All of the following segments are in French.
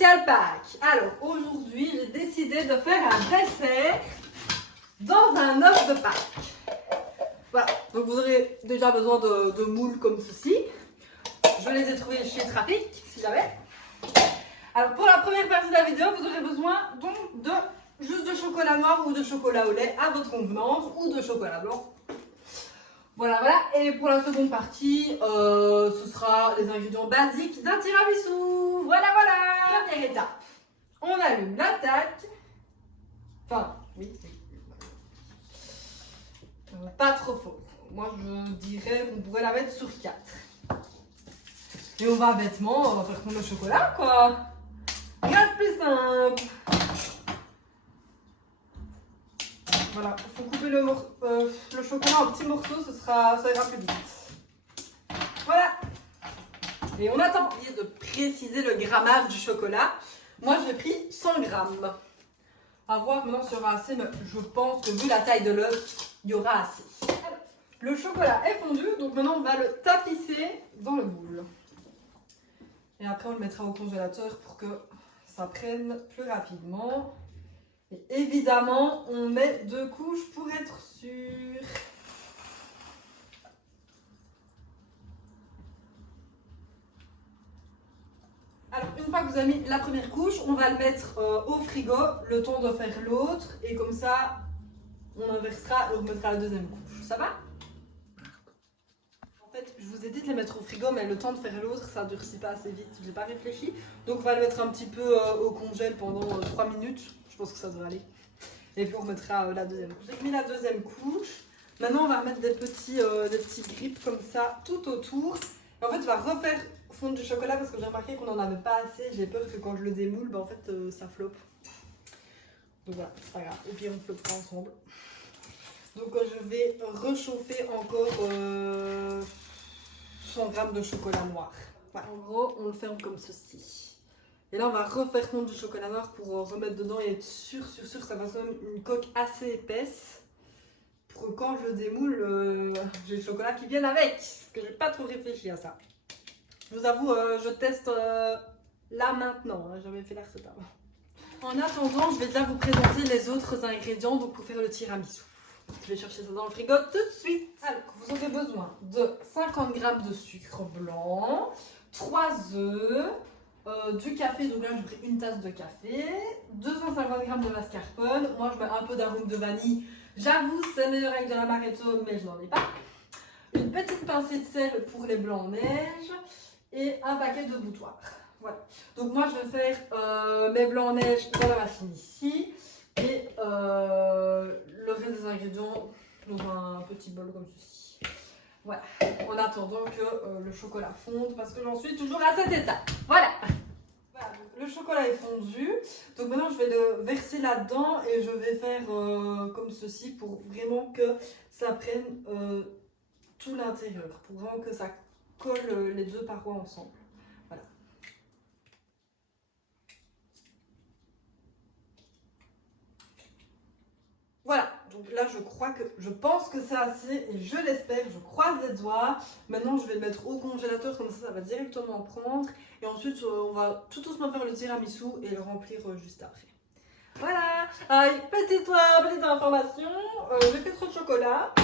spécial Pâques. Alors aujourd'hui j'ai décidé de faire un dessert dans un œuf de Pâques. Voilà, donc vous aurez déjà besoin de moules comme ceci. Je les ai trouvés chez Trafic, si jamais. Alors pour la première partie de la vidéo, vous aurez besoin donc juste de chocolat noir ou de chocolat au lait à votre convenance ou de chocolat blanc. Voilà. Et pour la seconde partie, ce sera les ingrédients basiques d'un tiramisu. Voilà. Première étape, on allume la taque. Enfin, oui. Pas trop fort. Moi, je dirais qu'on pourrait la mettre sur 4. Et on va bêtement faire fondre le chocolat, quoi. Rien de plus simple. Voilà, il faut couper le chocolat en petits morceaux, ça ira plus vite. Voilà. Et on attend de préciser le grammage du chocolat. Moi, j'ai pris 100 grammes. À voir maintenant s'il y aura assez, mais je pense que vu la taille de l'œuf, il y aura assez. Alors, le chocolat est fondu, donc maintenant on va le tapisser dans le moule. Et après, on le mettra au congélateur pour que ça prenne plus rapidement. Et évidemment, on met 2 couches pour être sûr. Alors, une fois que vous avez mis la première couche, on va le mettre au frigo, le temps de faire l'autre. Et comme ça, on inversera et on remettra la deuxième couche. Ça va? En fait, je vous ai dit de les mettre au frigo, mais le temps de faire l'autre, ça ne durcit pas assez vite. Je n'ai pas réfléchi. Donc, on va le mettre un petit peu au congèle pendant 3 minutes. Je pense que ça devrait aller. Et puis on remettra la deuxième couche. J'ai mis la deuxième couche. Maintenant on va remettre des petits grippes comme ça tout autour. Et en fait on va refaire fondre du chocolat parce que j'ai remarqué qu'on n'en avait pas assez. J'ai peur que quand je le démoule, en fait ça floppe. Donc voilà, c'est pas grave. Et puis on floppera ensemble. Donc je vais réchauffer encore 100 g de chocolat noir. Voilà. En gros on le ferme comme ceci. Et là, on va refaire fondre du chocolat noir pour remettre dedans et être sûr que ça fasse même une coque assez épaisse. Pour que quand je le démoule, j'ai le chocolat qui vienne avec. Parce que je n'ai pas trop réfléchi à ça. Je vous avoue, je teste là maintenant. J'avais fait la recette avant. En attendant, je vais déjà vous présenter les autres ingrédients donc pour faire le tiramisu. Je vais chercher ça dans le frigo tout de suite. Alors, vous aurez besoin de 50 g de sucre blanc, 3 œufs, du café, donc là j'ai pris une tasse de café, 250 g de mascarpone, moi je mets un peu d'arôme de vanille, j'avoue c'est meilleur avec de l'amaretto mais je n'en ai pas, une petite pincée de sel pour les blancs en neige et un paquet de boutoirs. Voilà, donc moi je vais faire mes blancs en neige dans la machine ici et le reste des ingrédients dans un petit bol comme ceci. Voilà, en attendant que le chocolat fonde, parce que j'en suis toujours à cette étape. Voilà, donc le chocolat est fondu. Donc maintenant, je vais le verser là-dedans et je vais faire comme ceci pour vraiment que ça prenne tout l'intérieur, pour vraiment que ça colle les deux parois ensemble. Voilà. Voilà, donc là je pense que c'est assez et je l'espère, je croise les doigts. Maintenant je vais le mettre au congélateur, comme ça va directement prendre. Et ensuite on va tout doucement faire le tiramisu et le remplir juste après. Voilà, petite information, j'ai fait trop de chocolat.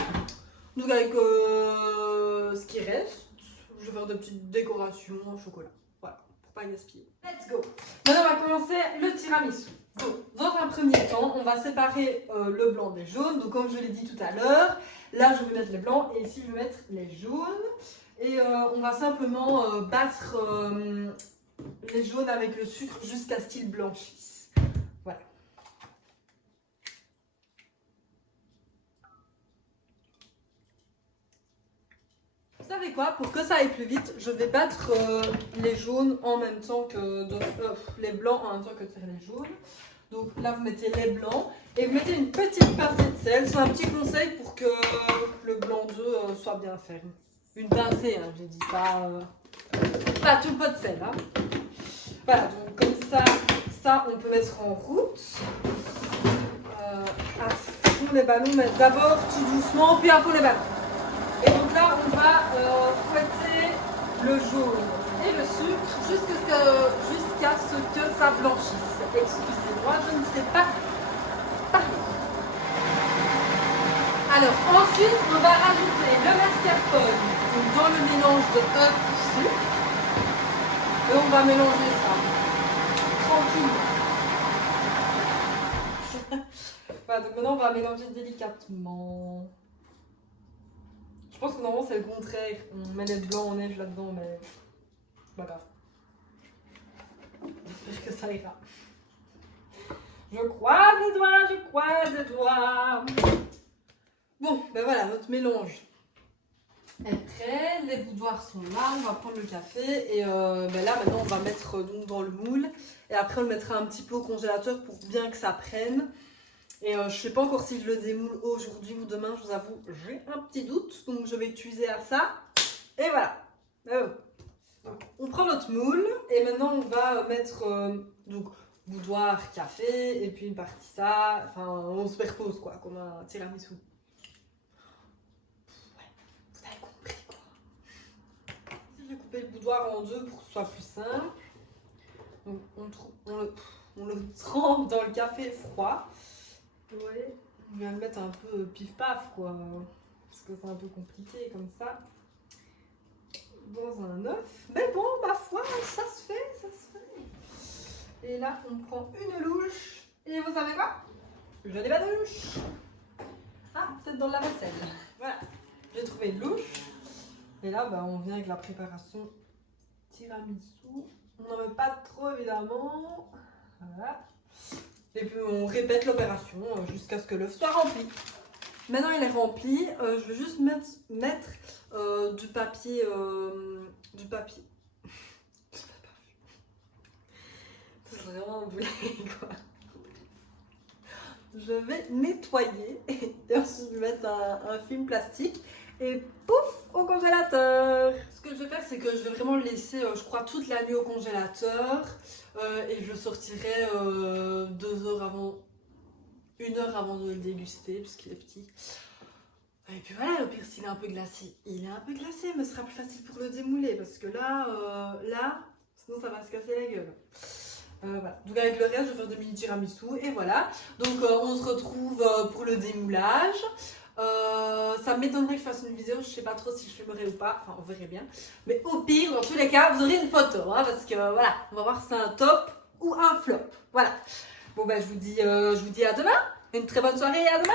Donc avec ce qui reste, je vais faire des petites décorations en chocolat. Voilà, pour pas gaspiller. Let's go. Maintenant on va commencer le tiramisu. Donc, dans un premier temps, on va séparer le blanc des jaunes. Donc, comme je l'ai dit tout à l'heure, là, je vais mettre les blancs et ici, je vais mettre les jaunes. Et on va simplement battre les jaunes avec le sucre jusqu'à ce qu'ils blanchissent. Voilà. Vous savez quoi? Pour que ça aille plus vite, je vais battre les jaunes en même temps que les blancs en même temps que de faire les jaunes. Donc là, vous mettez les blancs et vous mettez une petite pincée de sel. C'est un petit conseil pour que le blanc d'œuf soit bien ferme. Une pincée, hein, je ne dis pas tout le pot de sel. Hein. Voilà, donc comme ça, on peut mettre en route. À fond les ballons, mais d'abord tout doucement, puis à fond les ballons. Et donc là, on va fouetter le jaune et le sucre jusqu'à ce que ça blanchisse. Excusez-moi, je ne sais pas parler. Alors ensuite, on va rajouter le mascarpone dans le mélange de œufs sucre. Et on va mélanger ça tranquillement. Voilà, donc maintenant on va mélanger délicatement. Je pense que normalement c'est le contraire. On met les blancs en neige là-dedans, mais c'est pas grave. J'espère que ça ira. Je croise les doigts. Bon, ben voilà, notre mélange est prêt. Les boudoirs sont là. On va prendre le café. Et ben là, maintenant, on va mettre donc dans le moule. Et après, on le mettra un petit peu au congélateur pour bien que ça prenne. Et je ne sais pas encore si je le démoule aujourd'hui ou demain, je vous avoue, j'ai un petit doute. Donc je vais utiliser à ça. Et voilà. Donc, on prend notre moule et maintenant on va mettre donc boudoir, café et puis une partie ça. Enfin, on se perpose quoi, comme un tiramisu. Ouais, vous avez compris quoi. Je vais couper le boudoir en deux pour que ce soit plus simple. Donc on le trempe dans le café froid. Vous voyez, on va le mettre un peu pif-paf quoi, parce que c'est un peu compliqué comme ça, dans un œuf. Mais bon, ma foi, ça se fait. Et là, on prend une louche, et vous savez quoi? Je n'ai pas de louche. Ah, peut-être dans la vaisselle. Voilà, j'ai trouvé une louche. Et là, bah, on vient avec la préparation tiramisu. On n'en met pas trop évidemment. Voilà. Et puis on répète l'opération jusqu'à ce que l'œuf soit rempli. Maintenant il est rempli, je vais juste mettre du papier. C'est vraiment un boulet quoi. Je vais nettoyer et ensuite mettre un film plastique et pouf au congélateur. Ce que je vais faire c'est que je vais vraiment le laisser je crois toute la nuit au congélateur et je le sortirai 2 heures avant, 1 heure avant de le déguster puisqu'il est petit. Et puis voilà, le pire s'il est un peu glacé, il est un peu glacé mais ce sera plus facile pour le démouler parce que là sinon ça va se casser la gueule. Voilà. Donc avec le reste je vais faire des mini tiramisu et voilà. Donc on se retrouve pour le démoulage. Ça m'étonnerait que je fasse une vidéo, je sais pas trop si je filmerai ou pas, enfin on verrait bien. Mais au pire, dans tous les cas, vous aurez une photo, hein, parce que voilà, on va voir si c'est un top ou un flop. Voilà. Bon bah je vous dis à demain, une très bonne soirée et à demain.